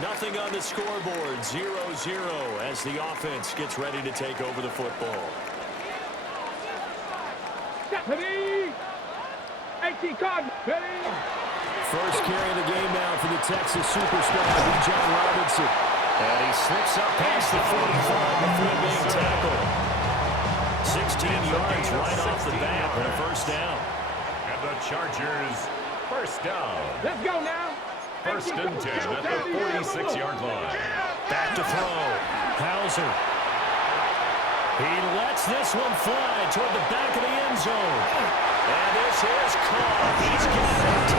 Nothing on the scoreboard, 0-0 as the offense gets ready to take over the football. Ready? 18 card. Ready? First carry of the game now for the Texas superstar, Bijan Robinson. And he slips up past the 45 before being tackled. 16 yards right off the bat and a first down. And the Chargers, first down. Let's go now. First and 10 at the 46-yard line. Back to throw. Hauser. He lets this one fly toward the back of the end zone. And this is caught. He's got it.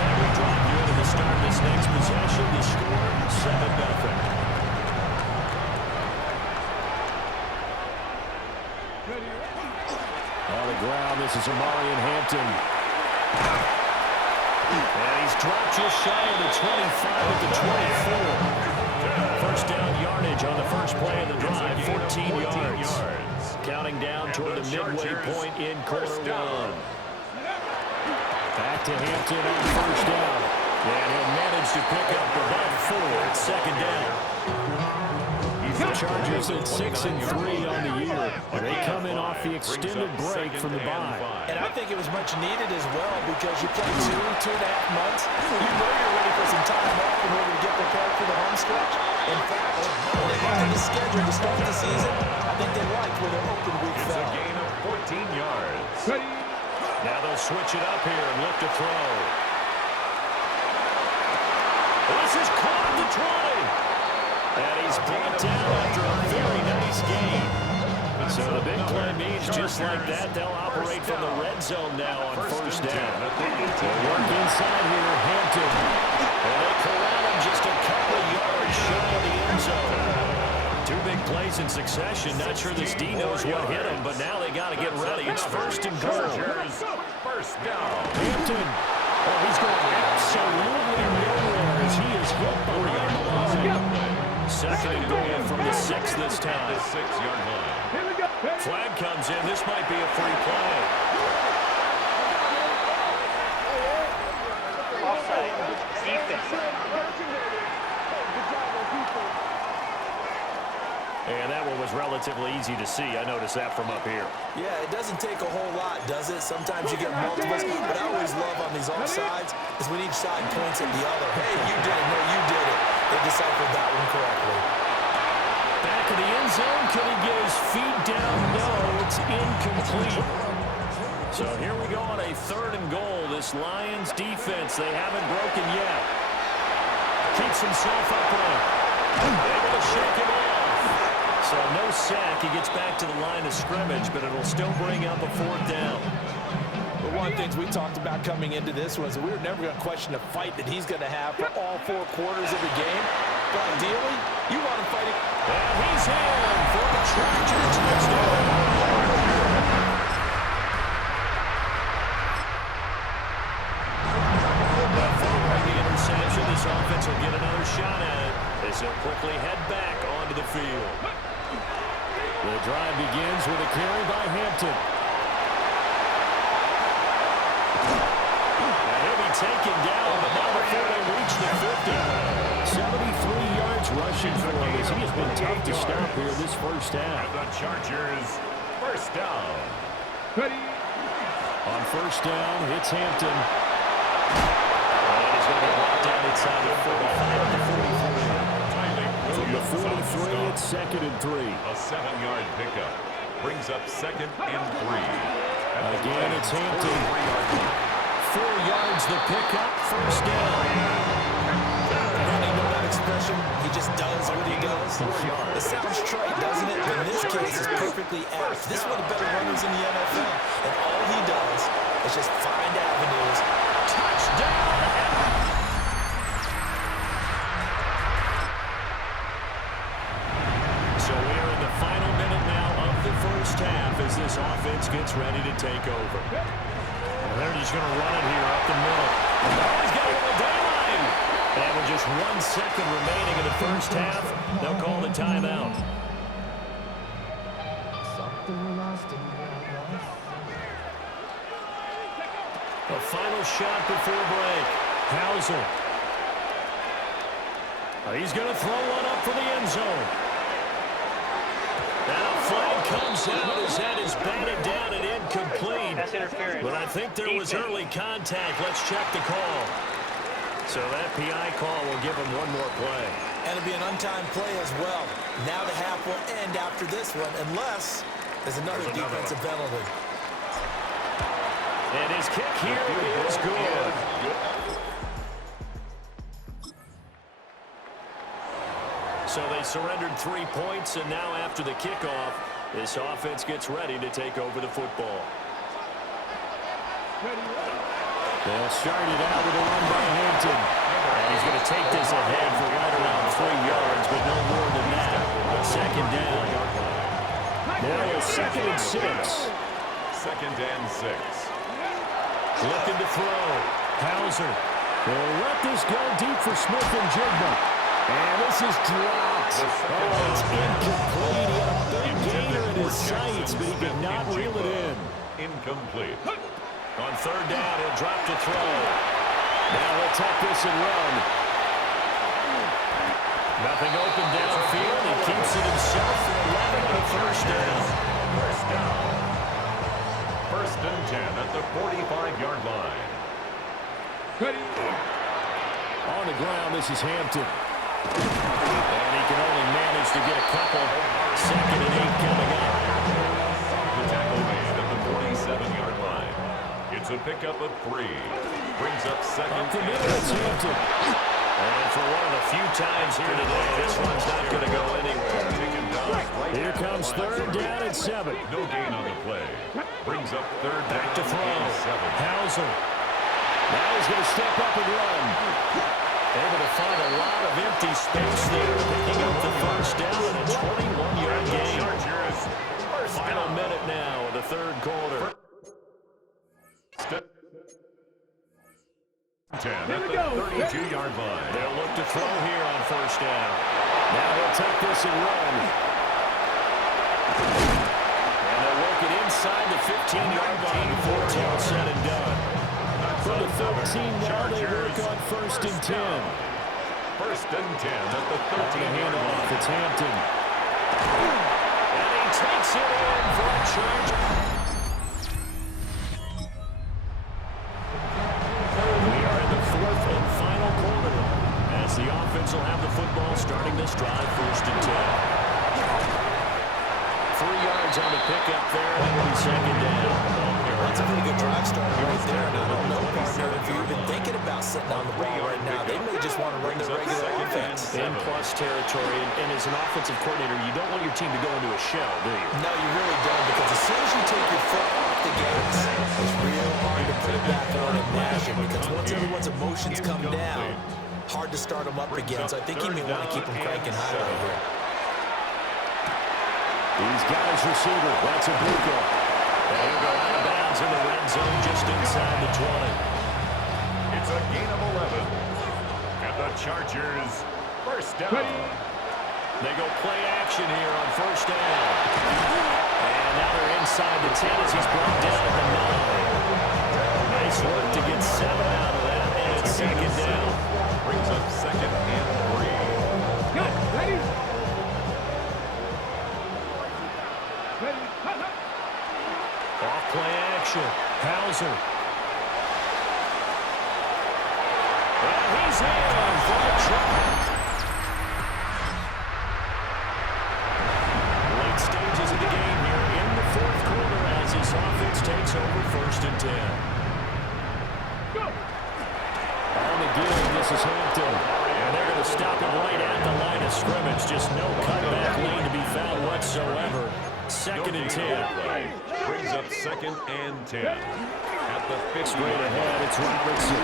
And we drop you into the start of this next possession. The score, 7-0. On the ground, this is Omarion Hampton. And he's dropped just shy of the 25 at the 24. First down yardage on the first play of the drive, 14 yards. Counting down toward the midway point in quarter one. Back to Hampton on first down. And he'll manage to pick up about 4 at second down. The Chargers at 6-3 on the year. They come in off the extended break from the bye. And I think it was much needed as well because you play 2.5 months. You know you're ready for some time off in order to get prepared for the home stretch. In fact, when they looked at the schedule to start the season, I think they liked where their open week fell. It's a gain of 14 yards. Now they'll switch it up here and look to throw. This is caught at the 20. And he's brought down after a very nice gain. So the big play means just like that, they'll operate from the red zone now on first down. They'll work inside here, Hampton. And they corral him just a couple yards shy of the end zone. 2 big plays in succession. Not sure this D knows what hit him, but now they got to get ready. It's first and goal. First down. Hampton. Oh, he's going absolutely nowhere as he is hit behind the line. Second and goal from the 6 this time. The 6-yard line. Flag comes in. This might be a free play. Offside. Defense. And that one was relatively easy to see. I noticed that from up here. Yeah, it doesn't take a whole lot, does it? Sometimes you get multiples. What I always love on these offsides is when each side points at the other. Hey, you did it. No, you did it. They deciphered that one correctly. Back of the end zone. Can he get his feet down? No, it's incomplete. So here we go on a 3rd and goal. This Lions defense, they haven't broken yet. Keeps himself upright. Able to shake him off. So no sack. He gets back to the line of scrimmage, but it'll still bring up a 4th down. But one of the things we talked about coming into this was we were never going to question the fight that he's going to have for all 4 quarters of the game. But ideally, you want him fighting. And he's in for the Chargers touchdown. The interception. This offense will get another shot at it as they'll quickly head back onto the field. The drive begins with a carry by Hampton. And he'll be taken down, but not before they reach the 50. 73 yards rushing for him as he has been tough to stop here this first half. And the Chargers, first down. On first down, it's Hampton. And he's going to be brought down inside the 45 to 43. From the 43, it's 2nd and 3. A 7-yard pickup brings up 2nd and 3. Again, it's Hampton. 4 yards the pickup, first down. And you know that expression, he just does what he does. It sounds trite, doesn't it? But in this case, it's perfectly apt. This is one of the better runners in the NFL. And all he does is just find avenues. Touchdown! So we are in the final minute now of the first half as this offense gets ready to take over. And they're just going to run it here up the middle. Oh, he's got it on the dayline. And with just 1 second remaining in the first half, they'll call the timeout. A final shot before break. Hauser. He's going to throw one up for the end zone. And a flag comes out as that is batted down and incomplete. That's interference. But I think there was early contact. Let's check the call. So that PI call will give him one more play. And it'll be an untimed play as well. Now the half will end after this one, unless there's another defensive penalty. And his kick here is good. So they surrendered 3 points, and now after the kickoff, this offense gets ready to take over the football. They'll start it out with a run by Hampton. And he's going to take this ahead for right around 3 yards, but no more than that. Second down. Now it's 2nd and 6. 2nd and 6. Looking to throw. Hauser. They'll let this go deep for Smith and Jigba. And this is dropped. Oh, it's incomplete. He had a big gainer in his sights, but he did not reel it in. Incomplete. On 3rd down, he'll drop to throw. Now he'll tuck this and run. Nothing open downfield. He keeps it himself for 11 on a 1st down. 1st down. 1st and 10 at the 45-yard line. On the ground, this is Hampton. And he can only manage to get a couple. 2nd and 8 coming up. The tackle made at the 47-yard line. It's a pickup of 3. Brings up 2nd Up the and middle, it's Hampton. And for one of the few times here today, this one's not going to go anywhere. taken down right Here at comes the 3rd down and 7. No gain on the play. Brings up 3rd down Back to throw. and 7. Hauser. Now he's going to step up and run. Able to find a lot of empty space there. Picking up the 1st down and a 21-yard gain. Chargers. Final minute now of the 3rd quarter. 10 at the 32-yard line. They'll look to throw here on 1st down. Now he'll take this and run. And they'll work it inside the 15-yard line before it's all said and done. From the 13 now they work on 1st and 10. 1st and 10 at the On the 13-yard handoff, line. it's Hampton. And he takes it in for a charge. We are in the 4th and final quarter as the offense will have the football starting this drive 1st and 10. 3 yards on the pickup there, and it'll be 2nd down. That's a pretty good drive starter right there. And I don't know, partner, if you're even thinking about sitting on the ball right now, they may just want to run their regular offense. In plus territory, and as an offensive coordinator, you don't want your team to go into a shell, do you? No, you really don't, because as soon as you take your foot off the gas, it's real hard to put it back on and mash it, because once everyone's emotions come down, hard to start them up again. So I think you may want to keep them cranking high right here. He's got his receiver. That's a Buka. And he'll go out of bounds in the red zone just inside the 20. It's a gain of 11. And the Chargers, 1st down. They go play action here on 1st down. And now they're inside the 10 as he's brought down at the 9. Nice work to get 7 out of that, and it's 2nd down. Brings up 2nd and 3. Go, ready? Ready, Off play action. Hauser. And he's in for the try. Late stages of the game here in the 4th quarter as this offense takes over 1st and 10. go. On the give, this is Hampton. And they're going to stop him right at the line of scrimmage. Just no cutback lane to be found whatsoever. 2nd and 10. Brings up 2nd and 10. At the 50. Straight ahead, it's Robertson.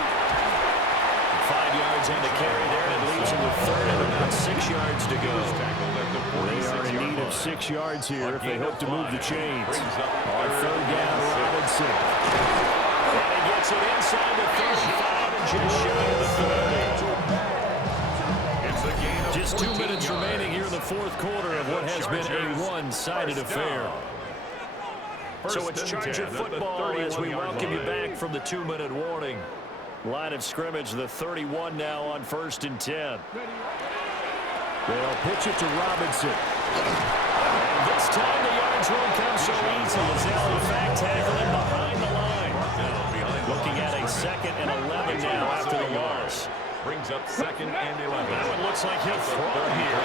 5 yards on the carry there, and it leaves him with 3rd and about 6 yards to go. Tackled at the They are in 46-yard need of line. 6 yards here if they hope to move the chains. Brings up On 3rd down, Robinson. And he gets it inside the 35 and just shy of the 30. It's a gain of Just 2 14 minutes yards. remaining here in the 4th quarter of what has been a one-sided affair. So it's Charger football as we welcome you back from the 2-minute warning. Line of scrimmage, the 31 now on 1st and 10. They'll pitch it to Robinson. And this time the yards won't come so easy as they'll in fact tackle him behind the line. Looking at a 2nd and 11 now after the loss. Brings up 2nd and 11. Now it looks like he'll throw here.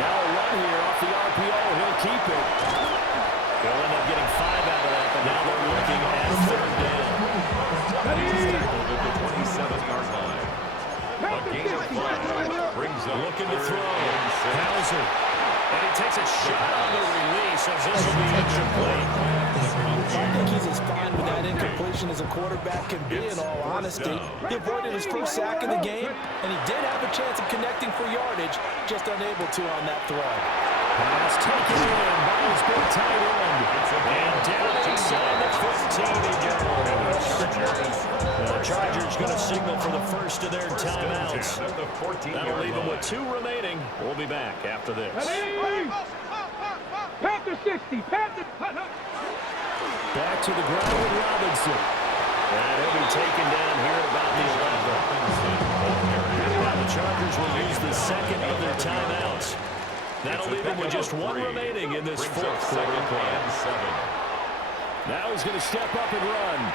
Now a run here off the RPO. He'll keep it. They'll end up getting 5 out of that, but now they're looking at 3rd down. Over the 27-yard line. A gain of 5 brings up looking to throw. Hauser. And he takes a shot on the release as this will be incomplete. I think he's as fine with that incompletion as a quarterback can be, in all honesty. He avoided his first sack of the game, and he did have a chance of connecting for yardage, just unable to on that throw. Pass taken in by his big tight end. And down inside the 15 he goes. The Chargers going to signal for the first of their timeouts. That'll leave them with 2 remaining. We'll be back after this. Panther 60. Panther. Back to the ground with Robinson. And he'll be taken down here at about the 11. Now the Chargers will use the 2nd of their timeouts. That'll leave them with just 1 remaining in this 4th quarter play. Now he's going to step up and run.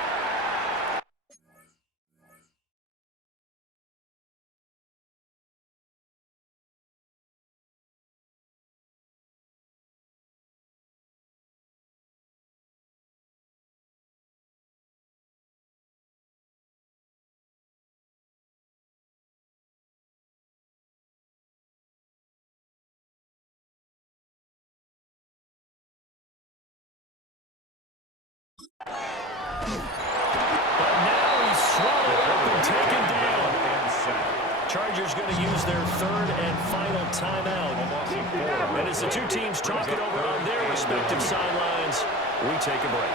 But now he's swallowed up and taken down. Chargers going to use their 3rd and final timeout. And as the 2 teams talk it over on their respective sidelines, we take a break.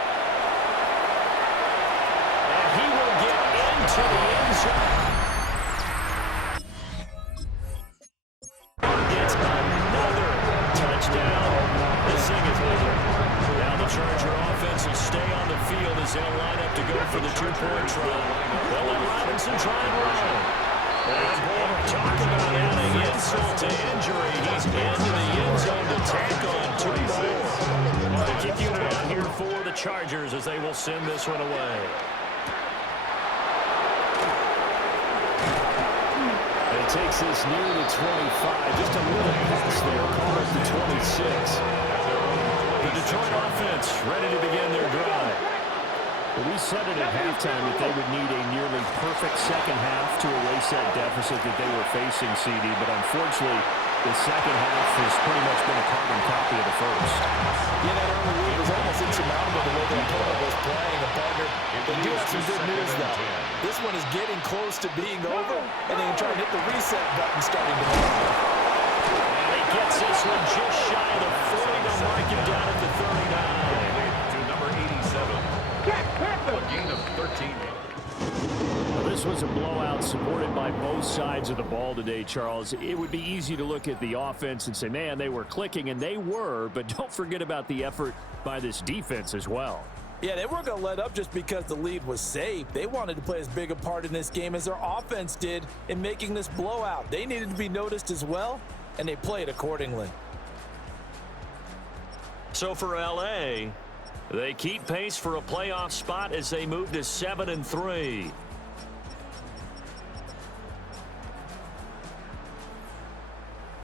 And he will get into the end zone. It's another touchdown. This thing is over. Now the Charger offense will stay on the field as they'll line up to go for the 2-point try. They'll let Robinson try and run. And boy, talk about adding insult to injury. He's into the end zone to tack on 2 more. The kick unit out here for the Chargers as they will send this one away. And he takes this near the 25. Just a little pass there. Call it the 26. The Detroit offense ready to begin their drive. Well, we said it at halftime that they would need a nearly perfect second half to erase that deficit that they were facing, CD. But unfortunately, the second half has pretty much been a carbon copy of the first. Yeah, that early lead was almost insurmountable the way the opponent was playing. A partner, they do have some good news, though. This one is getting close to being over, and they can try and hit the reset button starting tomorrow. And he gets this one just shy of the 40 to mark him down at the 39. To number 87. A gain of 13. Well, this was a blowout supported by both sides of the ball today, Charles. It would be easy to look at the offense and say, man, they were clicking, and they were, but don't forget about the effort by this defense as well. Yeah, they weren't going to let up just because the lead was saved. They wanted to play as big a part in this game as their offense did in making this blowout. They needed to be noticed as well, and they played accordingly. So for L.A., they keep pace for a playoff spot as they move to 7-3.